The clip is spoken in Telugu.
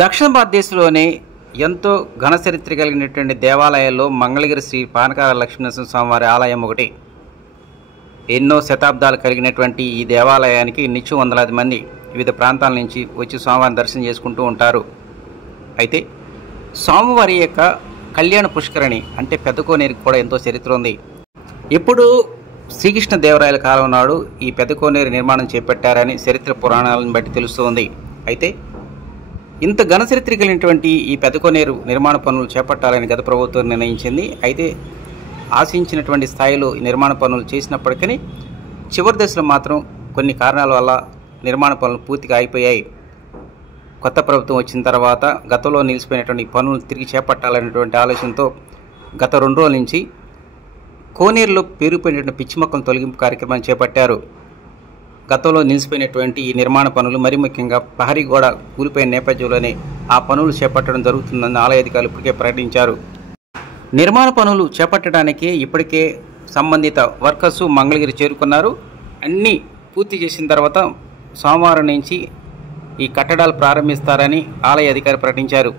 దక్షిణ భారతదేశంలోనే ఎంతో ఘన చరిత్ర కలిగినటువంటి దేవాలయాల్లో మంగళగిరి శ్రీ పానకాల లక్ష్మీనరసింహ స్వామివారి ఆలయం ఒకటి. ఎన్నో శతాబ్దాలు కలిగినటువంటి ఈ దేవాలయానికి నిత్యం వందలాది మంది వివిధ ప్రాంతాల నుంచి వచ్చి స్వామివారిని దర్శనం చేసుకుంటూ ఉంటారు. అయితే స్వామివారి యొక్క కళ్యాణ పుష్కరిణి అంటే పెద్ద కోనేరుకి కూడా ఎంతో చరిత్ర ఉంది. ఇప్పుడు శ్రీకృష్ణదేవరాయల కాలం నాడు ఈ పెద్ద కోనేరు నిర్మాణం చేపట్టారని చరిత్ర పురాణాలను బట్టి తెలుస్తోంది. అయితే ఇంత ఘన చరిత్ర కలిగినటువంటి ఈ పెద్ద కోనేరు నిర్మాణ పనులు చేపట్టాలని గత ప్రభుత్వం నిర్ణయించింది. అయితే ఆశించినటువంటి స్థాయిలో నిర్మాణ పనులు చేసినప్పటికీ చివరి దశలో మాత్రం కొన్ని కారణాల వల్ల నిర్మాణ పనులు పూర్తిగా అయిపోయాయి. కొత్త ప్రభుత్వం వచ్చిన తర్వాత గతంలో నిలిచిపోయినటువంటి పనులు తిరిగి చేపట్టాలనేటువంటి ఆలోచనతో గత 2 రోజుల నుంచి కోనేరులో పేరుపోయినటువంటి పిచ్చి మొక్కలను తొలగింపు కార్యక్రమాన్ని చేపట్టారు. గతంలో నిలిచిపోయినటువంటి ఈ నిర్మాణ పనులు మరి ముఖ్యంగా ప్రహరీ గోడ కూలిపోయిన నేపథ్యంలోనే ఆ పనులు చేపట్టడం జరుగుతుందని ఆలయ అధికారులు ఇప్పటికే ప్రకటించారు. నిర్మాణ పనులు చేపట్టడానికి ఇప్పటికే సంబంధిత వర్కర్స్ మంగళగిరి చేరుకున్నారు. అన్నీ పూర్తి చేసిన తర్వాత సోమవారం నుంచి ఈ కట్టడాలు ప్రారంభిస్తారని ఆలయ అధికారి ప్రకటించారు.